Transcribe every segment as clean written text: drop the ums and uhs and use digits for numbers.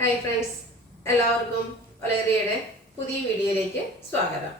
Hi friends, എല്ലാവർക്കും വളരെയേറെ പുതിയ വീഡിയോയിലേക്ക് സ്വാഗതം.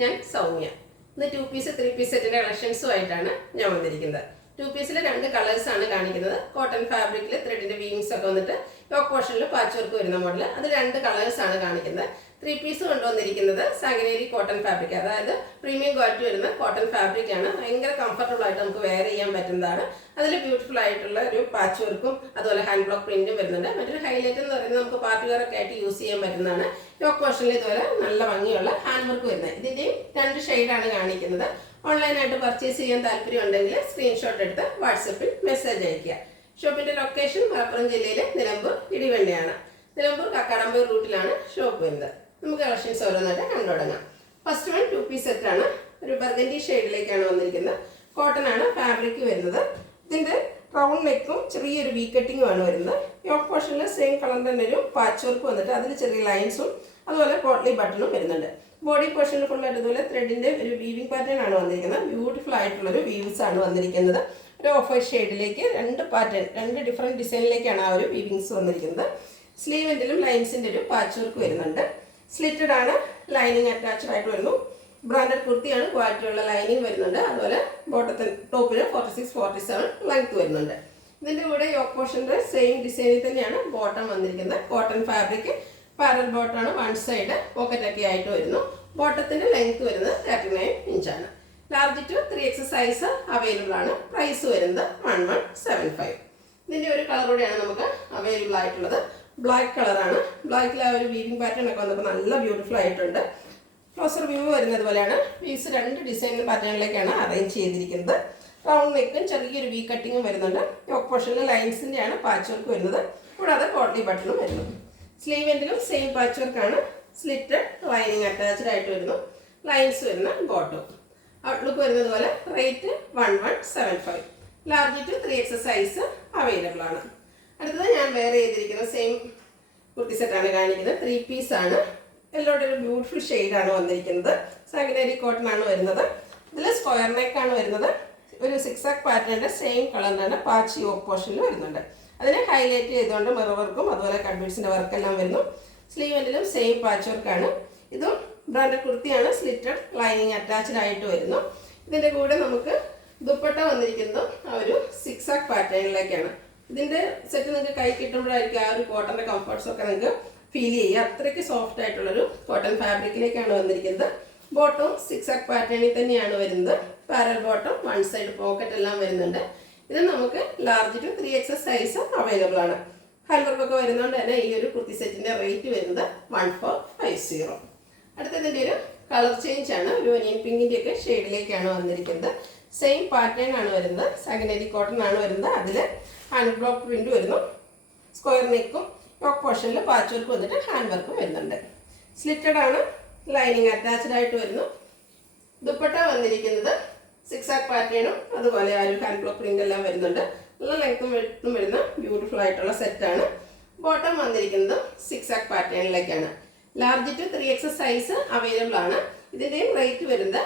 ഞാൻ സൗമ്യ. ഇന്ന് 2 പീസ് 3 പീസ് സെറ്റിന്റെ കളക്ഷൻസുമായിട്ടാണ് ഞാൻ വന്നിരിക്കുന്നത്. 2 പീസിലെ 2 കളേഴ്സ് ആണ് കാണിക്കുന്നത്. കോട്ടൺ ഫാബ്രിക്കിൽ ത്രെഡിന്റെ വീവിങ്സ് ഒക്കെ വന്നിട്ട് യോക്ക് പോർഷനിൽ പാച്ച് വർക്ക് വരുന്ന മോഡൽ. അത് 2 കളേഴ്സ് ആണ് കാണിക്കുന്നത്. 3 പീസ് കൊണ്ടുവന്നിരിക്കുന്നത് സാഗനേരി കോട്ടൺ ഫാബ്രിക്, അതായത് പ്രീമിയം ക്വാളിറ്റി വരുന്ന കോട്ടൺ ഫാബ്രിക് ആണ്. ഭയങ്കര കംഫർട്ടബിൾ ആയിട്ട് നമുക്ക് വെയർ ചെയ്യാൻ പറ്റുന്നതാണ്. അതിൽ ബ്യൂട്ടിഫുൾ ആയിട്ടുള്ള ഒരു പാച്ച് വർക്കും അതുപോലെ ഹാൻഡ് ബ്ലോക്ക് പ്രിന്റും വരുന്നുണ്ട്. മറ്റൊരു ഹൈലൈറ്റ് എന്ന് പറയുന്നത് നമുക്ക് പാർട്ടി വെയർ ഒക്കെ ആയിട്ട് യൂസ് ചെയ്യാൻ പറ്റുന്നതാണ്. യോക്ക് പോർഷനിൽ ഇതുപോലെ നല്ല ഭംഗിയുള്ള ഹാൻഡ് വർക്ക് വരുന്നത്. ഇതിന്റെയും 2 ഷെയ്ഡാണ് കാണിക്കുന്നത്. ഓൺലൈനായിട്ട് പർച്ചേസ് ചെയ്യാൻ താല്പര്യം ഉണ്ടെങ്കിൽ സ്ക്രീൻഷോട്ട് എടുത്ത് വാട്സപ്പിൽ മെസ്സേജ് അയയ്ക്കുക. ഷോപ്പിന്റെ ലൊക്കേഷൻ മലപ്പുറം ജില്ലയിലെ നിലമ്പൂർ ഇടിവണ്ടിയാണ്. നിലമ്പൂർ കക്കാടമ്പൂർ റൂട്ടിലാണ് ഷോപ്പ് വരുന്നത്. നമുക്ക് കളക്ഷൻസ് ഓരോന്നായിട്ട് കണ്ടു തുടങ്ങാം. ഫസ്റ്റ് വൺ 2 പീസ് സെറ്റ് ആണ്. ഒരു ബർഗൻഡി ഷെയ്ഡിലേക്കാണ് വന്നിരിക്കുന്നത്. കോട്ടൺ ആണ് ഫാബ്രിക് വരുന്നത്. ഇതിന്റെ റൗണ്ട് നെക്കും ചെറിയൊരു വി കട്ടിങ്ങും ആണ് വരുന്നത്. യോക്ക് പോർഷനിൽ സെയിം കളർ തന്നെ ഒരു പാച്ച് വർക്ക് വന്നിട്ട് അതിൽ ചെറിയ ലൈൻസും അതുപോലെ പോട്ട്ലി ബട്ടണും വരുന്നുണ്ട്. ബോഡി പോർഷനിൽ ഫുള്ളായിട്ട് ഇതുപോലെ ത്രെഡിന്റെ ഒരു വീവിംഗ് പാറ്റേൺ ആണ് വന്നിരിക്കുന്നത്. ബ്യൂട്ടിഫുൾ ആയിട്ടുള്ളൊരു വീവ്സ് ആണ് വന്നിരിക്കുന്നത്. ഒരു ഓഫ് വൈറ്റ് ഷെയ്ഡിലേക്ക് 2 ഡിഫറെന്റ് ഡിസൈനിലേക്കാണ് ആ ഒരു വീവിങ്സ് വന്നിരിക്കുന്നത്. സ്ലീവെന്റിലും ലൈൻസിന്റെ ഒരു പാച്ച് വർക്ക് വരുന്നുണ്ട്. സ്ലിറ്റഡ് ആണ്, ലൈനിങ് അറ്റാച്ച്ഡ് ആയിട്ട് വരുന്നു. ബ്രാൻഡഡ് കുർത്തിയാണ്, ക്വാളിറ്റി ഉള്ള ലൈനിങ് വരുന്നുണ്ട്. അതുപോലെ ടോപ്പിന് 46-47 ലെങ്ത് വരുന്നുണ്ട്. ഇതിന്റെ കൂടെ യോക്ക് പോർഷന്റെ സെയിം ഡിസൈനിൽ തന്നെയാണ് ബോട്ടം വന്നിരിക്കുന്നത്. കോട്ടൺ ഫാബ്രിക് പാരൽ ബോട്ടാണ്. 1 സൈഡ് പോക്കറ്റ് ഒക്കെ ആയിട്ട് വരുന്നു. ബോട്ടത്തിന്റെ ലെങ്ത് വരുന്നത് 39 ഇഞ്ചാണ്. Large to 3X size available ആണ്. പ്രൈസ് വരുന്നത് 1175. ഇതിന്റെ ഒരു കളർ കൂടെയാണ് നമുക്ക് അവൈലബിൾ ആയിട്ടുള്ളത്. ബ്ലാക്ക് കളറാണ്. ബ്ലാക്കിൽ ആ ഒരു വീവിംഗ് പാറ്റേൺ ഒക്കെ വന്നപ്പോൾ നല്ല ബ്യൂട്ടിഫുൾ ആയിട്ടുണ്ട്. ക്ലോസർ വ്യൂ വരുന്നത് പോലെയാണ്. പീസ് 2 ഡിസൈൻ പാറ്റേണിലേക്കാണ് അറേഞ്ച് ചെയ്തിരിക്കുന്നത്. റൗണ്ട് നെക്കും ചെറിയൊരു വി കട്ടിങ്ങും വരുന്നുണ്ട്. യോക്ക് പോർഷനിൽ ലൈൻസിന്റെ ആണ് പാച്ച് വർക്ക് വരുന്നത്. കൂടാതെ പോട്ട്ലി ബട്ടണും വരുന്നു. സ്ലീവ് എൻഡിലും സെയിം പാച്ച് വർക്കാണ്. സ്ലിറ്റ് ലൈനിങ് അറ്റാച്ച്ഡ് ആയിട്ട് വരുന്നു. ലൈൻസ് വരുന്ന ബോട്ടം. ഔട്ട്ലുക്ക് വരുന്നത് പോലെ. Rate 1175. Large to 3X size available ആണ്. അടുത്തത് ഞാൻ വെയർ ചെയ്തിരിക്കുന്ന സെയിം കുർത്തി സെറ്റാണ് കാണിക്കുന്നത്. 3 പീസ് ആണ്. എല്ലോടെ ഒരു ബ്യൂട്ടിഫുൾ ഷെയ്ഡാണ് വന്നിരിക്കുന്നത്. സാഗനേരി കോട്ടൺ ആണ് വരുന്നത്. ഇതിൽ സ്ക്വയർ നെക്ക് ആണ് വരുന്നത്. ഒരു സിക്സാക് പാറ്റേണിന്റെ സെയിം കളറിലാണ് പാച്ച് യോക്ക് പോർഷനിൽ വരുന്നുണ്ട്. അതിനെ ഹൈലൈറ്റ് ചെയ്തുകൊണ്ട് മിറർ വർക്കും അതുപോലെ കട്ട്ബീഡ്സിന്റെ വർക്കെല്ലാം വരുന്നു. സ്ലീവ് എൻഡിലും സെയിം പാച്ച് വർക്കാണ്. ഇതും ബ്രാൻഡഡ് കുർത്തിയാണ്. സ്ലിറ്റഡ് ലൈനിങ് അറ്റാച്ച്ഡ് ആയിട്ട് വരുന്നു. ഇതിന്റെ കൂടെ നമുക്ക് ദുപ്പട്ട വന്നിരിക്കുന്നത് ആ ഒരു സിക്സാക് പാറ്റേണിലേക്കാണ്. ഇതിന്റെ സെറ്റ് നിങ്ങൾക്ക് കൈ കിട്ടുമ്പോഴായിരിക്കും ആ ഒരു കോട്ടന്റെ കംഫർട്ട്സ് ഒക്കെ നിങ്ങൾക്ക് ഫീൽ ചെയ്യുക. അത്രയ്ക്ക് സോഫ്റ്റ് ആയിട്ടുള്ളൊരു കോട്ടൺ ഫാബ്രിക്കിലേക്കാണ് വന്നിരിക്കുന്നത്. ബോട്ടം സിക്സാക് പാറ്റേണിൽ തന്നെയാണ് വരുന്നത്. പാരൽ ബോട്ടം, 1 സൈഡ് പോക്കറ്റ് എല്ലാം വരുന്നുണ്ട്. ഇത് നമുക്ക് large to 3X size available ആണ്. ഹാൻഡ് വർക്ക് ഒക്കെ വരുന്നതുകൊണ്ട് തന്നെ ഈ ഒരു കുർത്തി സെറ്റിന്റെ റേറ്റ് വരുന്നത് 1450. അടുത്തതിന്റെ ഒരു കളർ ചേഞ്ച് ആണ്. ഒരു ഒനിയൻ പിങ്കിന്റെ ഒക്കെ ഷെയ്ഡിലേക്കാണ് വന്നിരിക്കുന്നത്. സെയിം പാറ്റേൺ ആണ് വരുന്നത്. സാഗനേരി കോട്ടൺ ആണ് വരുന്നത്. അതിൽ ഹാൻഡ് ബ്ലോക്ക് പ്രിന്റ് വരുന്നു. സ്ക്വയർ നെക്കും യോക്ക് പോർഷനിൽ പാച്ച് വർക്ക് വന്നിട്ട് ഹാൻഡ് വർക്കും വരുന്നുണ്ട്. സ്ലിറ്റഡ് ആണ്, ലൈനിങ് അറ്റാച്ച്ഡ് ആയിട്ട് വരുന്നു. ദുപ്പട്ട വന്നിരിക്കുന്നത് സിക്സാക് പാറ്റേണും അതുപോലെ ആ ഒരു ഹാൻഡ് ബ്ലോക്ക് പ്രിന്റ് എല്ലാം വരുന്നുണ്ട്. നല്ല ലെങ്ത്തും വെട്ടും വരുന്ന ബ്യൂട്ടിഫുൾ ആയിട്ടുള്ള സെറ്റാണ്. ബോട്ടം വന്നിരിക്കുന്നത് സിക്സാക് പാറ്റേണിലേക്കാണ്. Large to 3X size available ആണ്. ഇതിന്റെയും റേറ്റ് വരുന്നത്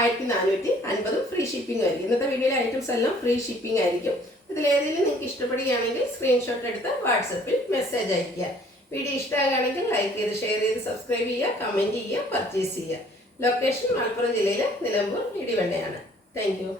1450. ഫ്രീ ഷിപ്പിംഗ് ആയിരിക്കും. ഇന്നത്തെ വീഡിയോയിലെ ഐറ്റംസ് എല്ലാം ഫ്രീ ഷിപ്പിംഗ് ആയിരിക്കും. ഇതിലേതെങ്കിലും നിങ്ങൾക്ക് ഇഷ്ടപ്പെടുകയാണെങ്കിൽ സ്ക്രീൻഷോട്ട് എടുത്ത് വാട്സപ്പിൽ മെസ്സേജ് അയയ്ക്കുക. വീഡിയോ ഇഷ്ടമാകുകയാണെങ്കിൽ ലൈക്ക് ചെയ്ത് ഷെയർ ചെയ്ത് സബ്സ്ക്രൈബ് ചെയ്യുക, കമൻറ്റ് ചെയ്യുക, പർച്ചേസ് ചെയ്യുക. ലൊക്കേഷൻ മലപ്പുറം ജില്ലയിലെ നിലമ്പൂർ ഇടിവണ്ടിയാണ്. Thank you.